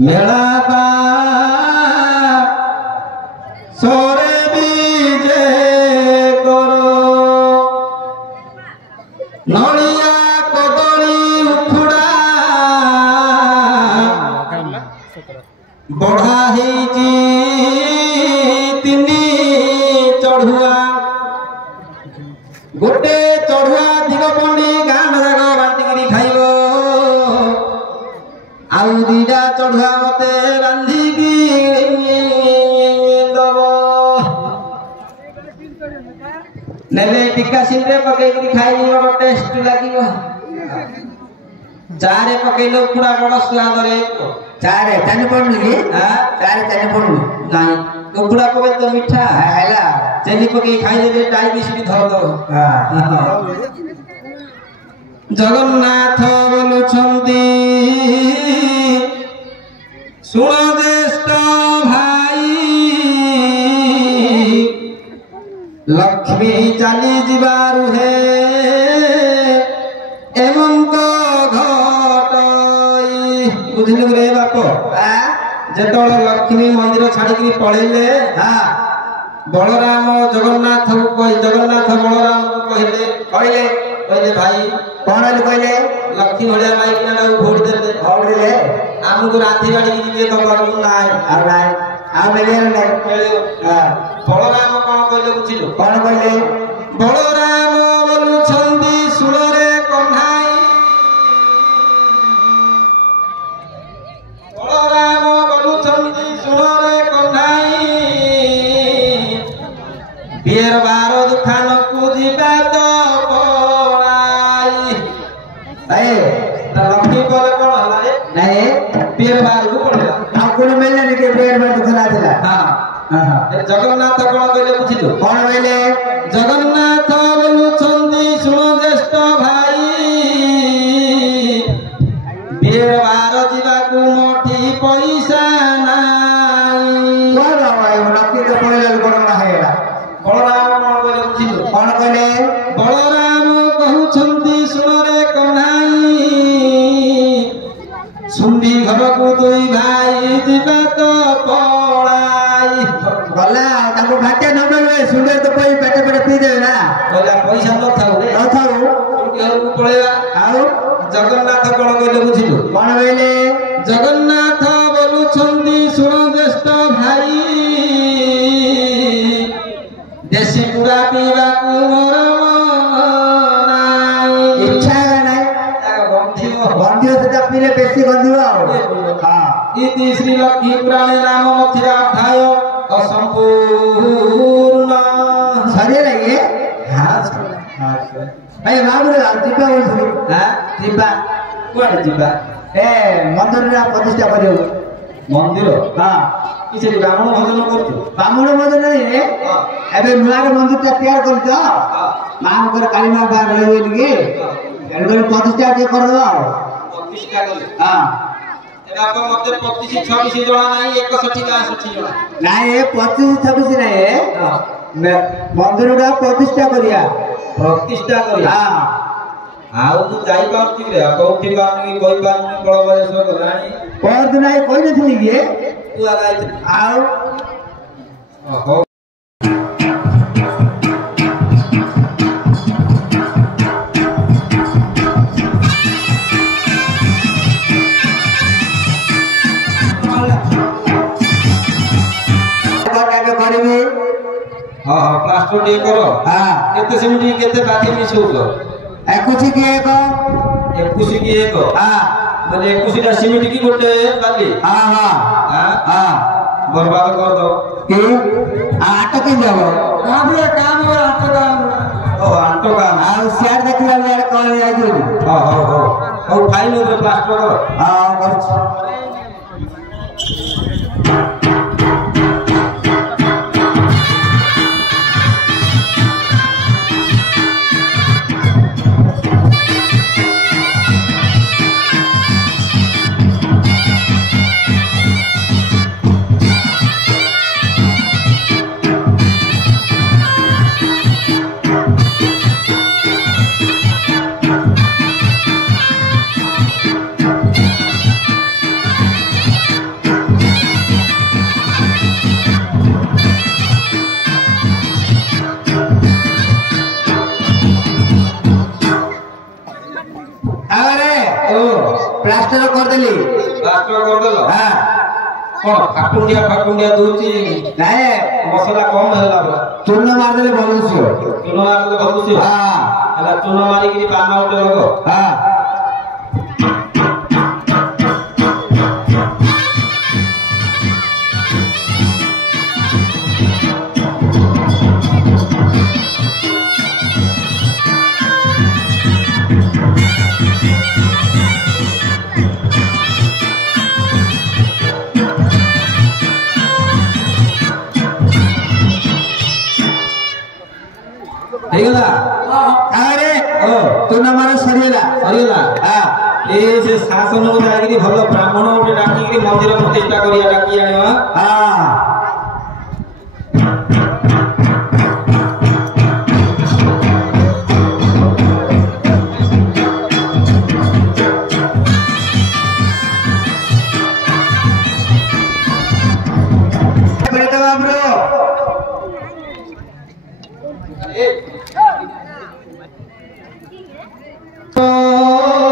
मेला सोरे बीजे करो नड़िया कदली उखुड़ा बढ़ा तीन चढ़ुआ गोटे चढ़ुआ दिगपंडी गाँ जाक बांटिकी खाइब आउ दीटा चढ़ुआ मते रांधिकी दब नेले टिक्का सिंदे पकईकरी खाई टेस्ट लागिब चारे पकईले पूरा बड़ स्वाद रे चारे चाने पड़नु की चारे चाने पड़नु नहीं उखुड़ा पके तो मीठा हैला चेनी पके खाई देले डायबिटीज भी धर दो जगन्नाथ बोलुछंती सुण ज्येष्ठ भाई लक्ष्मी चली जीवारु है एमंत घटई बुझिलु रे बाप जेतोल लक्ष्मी मंदिर छाड़ी पळेले बलराम जगन्नाथ को जगन्नाथ बलराम को कहले भाई कौन कहले लक्ष्मी भलिया माई किना भोट दे आमको रांधि बाड़ी दिए तो बाबू नाय आ नाय आ मेले ने बलराम कौन कहले बुझिलु कौन कहले बलराम बोलुछंती सुणरे कन्हाई बलराम बोलुछंती सुणरे कन्हाई बियर बार दुखान को जीवा तो पड़ाई लक्ष्मी बोले कौन हला रे नहीं बियर बार को पड़ेला आपको मिलने नहीं के पेड़ में दुखला दिला हां जगन्नाथ कौन कहले बुझिलु कौन कहले जगन्नाथ बोलुछंती सुण ज्येष्ठ भाई बियर बार जीवा को मोठी पैसा नाई कौन भाई नक्की तो पड़ेला कोन ना हेला बलराम कौन कहले बुझिलु कौन कहले बलराम कहउछंती सुणरे कन्हाई सुंडी घर को दुई भाई जीवा तो पड़ाई गला ताको घाटे न मिले सुंदर तो कोई पेटे पेटे पी देवे ना कहला पैसा न थाउ रे न थाउ सुंडी घर को पळेला आउ जगन्नाथ कौन कहले बुझिलु कौन कहले जगन्नाथ बोलुछंती सुण ज्येष्ठ भाई देसी पुरा पीवा को मोर नाई इच्छा नहीं बंदियो से जब पीले बेसी बंदियो हां इति श्री लक्ष्मी पुराणे नाम मथिरा खाय असंपूर्ण सरे लगे हां भाई बाबू जीवा बोल हां जीवा कोन जीवा ए मंदिर रा प्रतिष्ठा करियो मंदिर हां किसे ब्राह्मण भोजन करछु ब्राह्मण भोजन नहीं रे एबे नुआर मंदिर ता तैयार कर दो मां कर काली मां बाहर रहबे लगे एकर प्रतिष्ठा के कर दो प्रतिष्ठा करे हां एबा तो मते 25 26 जणा नाही 61 का 60 जणा नहीं 25 26 नहीं हां मंदिर का प्रतिष्ठा करिया हां आउ तू जाई पाउती रे कोठी बानी कोई बानी बड़ बयस गलानी पर दिन आई कोई नथली के तू आगाई आउ ओहो हां प्लास्टर डी करो हां केते सिमेंट केते बाकी मिसौ तो 21 की एक 21 की एक हां माने 21 टा सिमेंट की गोटे बाकी हां हां हां बर्बाद कर दो की आटो के जाबो काम रे काम और आटो काम ओ आटो काम आ शेयर देखला यार कोन आई जो हां हां हां फाइन ऊपर प्लास्टर करो हां कर 5 ଟଙ୍କା କରିଦେଲ ହଁ କଣ ଫାକୁଣ୍ଡିଆ ଦଉଛି ନାଇଁ ମସଲା କମ ହେଲା ପୁରା ଚୂନ ମାରିଦେଲେ ଭଲ ଦିଶିବ ଚୁନ ମାରିଲେ ଭଲ ଦିଶିବ ହଁ ହେଲା ଚୁନ ମାରିକିରି ପାନ ଗୋଟେ ଲଗ ହଁ ହେଇଗଲା ଆରେ ଓ ଚୂନ ମାର ସରିଗଲା ସରିଗଲା ହଁ ଏ ସେ ଶାସନକୁ ଯାଇକିରି ଭଲ ବ୍ରାହ୍ମଣ ଗୋଟେ ଡାକିକିରି ମନ୍ଦିର ପ୍ରତିଷ୍ଠା କରିବା ଡାକି ଆଣିବା ହଁ ଓ